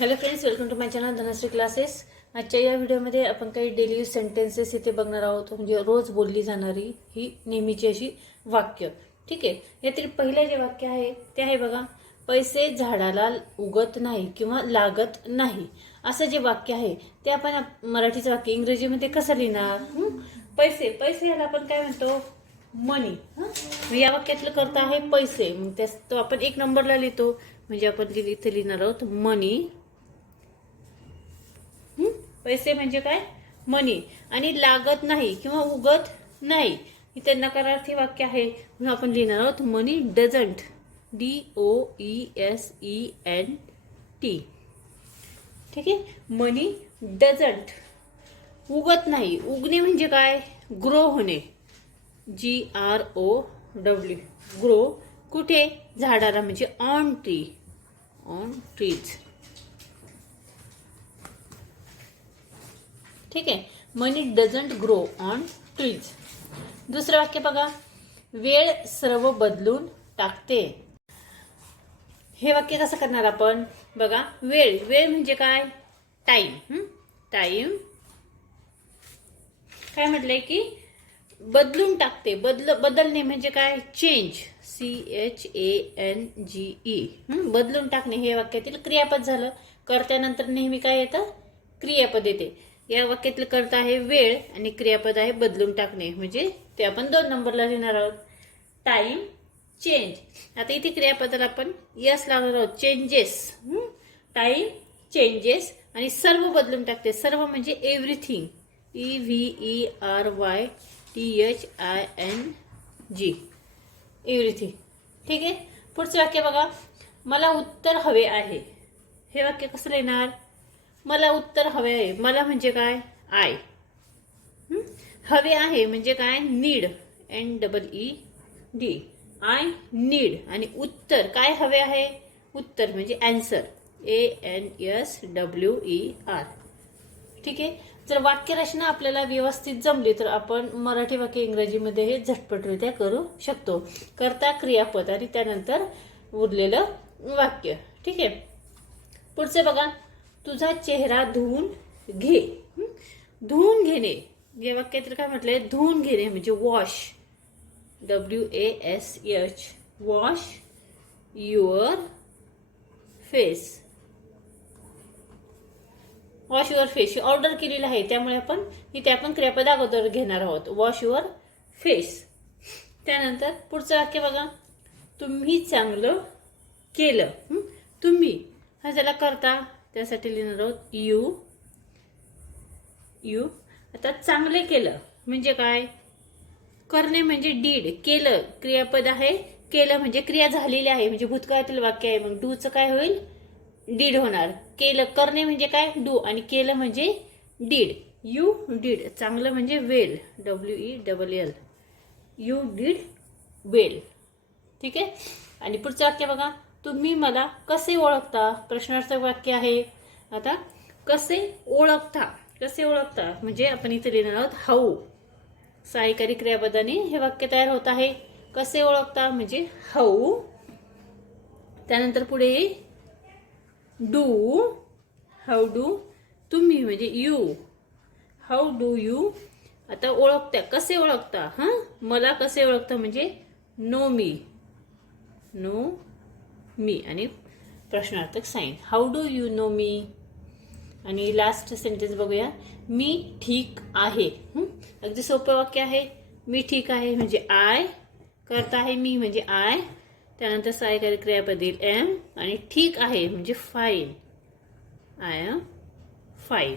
Hello friends, welcome to my channel Dhanashree classes. आजच्या या व्हिडिओमध्ये आपण काही डेली यूज सेंटेन्सेस इथे बघणार आहोत. म्हणजे रोज बोलली जाणारी ही नेहमीची अशी वाक्य. ठीक आहे. यातील पहिलं जे वाक्य आहे ते आहे बघा, पैसे झाडाला उगत नाही किंवा लागत नाही. असं जे वाक्य आहे ते आपण मराठीचं वाक्य इंग्रजीमध्ये कसं लिहिणार? पैसे, पैसे याला आपण काय म्हणतो? मनी. या वाक्यातलं कर्ता आहे पैसे, मग तो आपण एक नंबरला लिहितो. म्हणजे आपण इथे लिहिणार आहोत मनी. पैसे म्हणजे काय? मनी. आणि लागत नाही किंवा उगत नाही इथे नकारार्थी वाक्य आहे, म्हणून आपण लिहिणार आहोत मनी डझंट. DOESENT. ठीक आहे. मनी डझंट. उगत नाही. उगणे म्हणजे काय? ग्रो होणे. GROW. ग्रो कुठे? झाडाला, म्हणजे ऑन ट्री. On trees. ठीक आहे. मनी डझंट ग्रो ऑन ट्रीज. दुसरं वाक्य बघा, वेळ सर्व बदलून टाकते. हे वाक्य कसं करणार आपण? बघा, वेळ, वेळ म्हणजे काय? टाइम. टाइम काय म्हटलंय की बदलून टाकते. बदलणे म्हणजे काय? चेंज. CHANGE. बदलून टाकणे हे वाक्यातील क्रियापद झालं. कर्त्यानंतर नेहमी काय येतं? क्रियापद येते. या वाक्यातील कर्ता आहे वेळ आणि क्रियापद आहे बदलून टाकणे, म्हणजे ते आपण 2 नंबरला लिहिणार आहोत. Time change. आता इथे क्रियापदाला आपण यस लावणार आहोत. चेंजेस. Time changes. आणि सर्व बदलून टाकते. सर्व म्हणजे एव्हरीथिंग. EVERYTHING. एव्हरीथिंग. ठीक आहे. पुढचं वाक्य बघा, मला उत्तर हवे आहे. हे वाक्य कसं लिहिणार? मला उत्तर हवे आहे. मला म्हणजे काय? आय. हवे आहे म्हणजे काय? नीड. NEED. I need. आणि उत्तर काय हवे आहे? उत्तर म्हणजे आन्सर. ANSWER. ठीक आहे. जर वाक्यरचना आपल्याला व्यवस्थित जमली तर आपण मराठी वाक्य इंग्रजीमध्ये हे झटपटरित्या करू शकतो. कर्ता, क्रियापद आणि त्यानंतर उरलेलं वाक्य. ठीक आहे. पुढचे बघा, तुझा चेहरा धुवून घे. धुवून घेणे या वाक्यात काय म्हटलंय? धुवून घेणे म्हणजे wash. WASH. Wash your face. Wash your face order केलेलं आहे, त्यामुळे आपण इथे क्रियापद अगोदर घेणार आहोत. Wash your face. त्यानंतर पुढचं वाक्य बघा, तुम्ही चांगलं केलं. तुम्ही हा ज्याला करता त्यासाठी लिहिणार आहोत यू. आता चांगले केलं म्हणजे काय? करणे म्हणजे डीड. केलं क्रियापद आहे. केलं म्हणजे क्रिया झालेली आहे, म्हणजे भूतकाळातील वाक्य आहे. मग डूचं काय होईल? डीड होणार. केलं, करणे म्हणजे काय? डू. आणि केलं म्हणजे डीड. You did. चांगलं म्हणजे well. WELL. You did well. ठीक आहे. आणि पुढचं वाक्य बघा, तुम्ही मला कसे ओळखता? प्रश्नार्थक वाक्य आहे. आता कसे ओळखता? कसे ओळखता म्हणजे आपण इथे लिहिणार आहोत हाऊ. सहाय्यकारी क्रियापदाने हे वाक्य तयार होत आहे. कसे ओळखता म्हणजे हाऊ. त्यानंतर पुढे डू. How do. तुम्ही म्हणजे यू. How do you. आता ओळखता, कसे ओळखता? मला कसे ओळखता म्हणजे नो मी. Know me. आणि प्रश्नार्थक sign. How do you know me. आणि लास्ट सेंटेन्स बघूया, मी ठीक आहे. अगदी सोपं वाक्य आहे. मी ठीक आहे म्हणजे आय. करता आहे मी म्हणजे आय. त्यानंतर सहाय्यकारी क्रियापद येईल एम. आणि ठीक आहे म्हणजे फाईन. I am fine.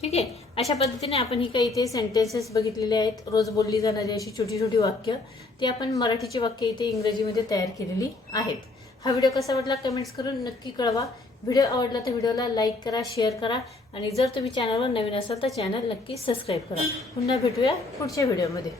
ठीक आहे. अशा पद्धतीने आपण ही काही इथे सेंटेन्सेस बघितलेले आहेत. रोज बोलली जाणारी अशी छोटी छोटी वाक्य ती आपण मराठीची वाक्य इथे इंग्रजीमध्ये तयार केलेली आहेत. हा व्हिडिओ कसा वाटला कमेंट्स करून नक्की कळवा. व्हिडिओ आवडला तर व्हिडिओला लाईक करा, शेअर करा. आणि जर तुम्ही चॅनलवर नवीन असाल तर चॅनल नक्की सबस्क्राईब करा. पुन्हा भेटूया पुढच्या व्हिडिओमध्ये.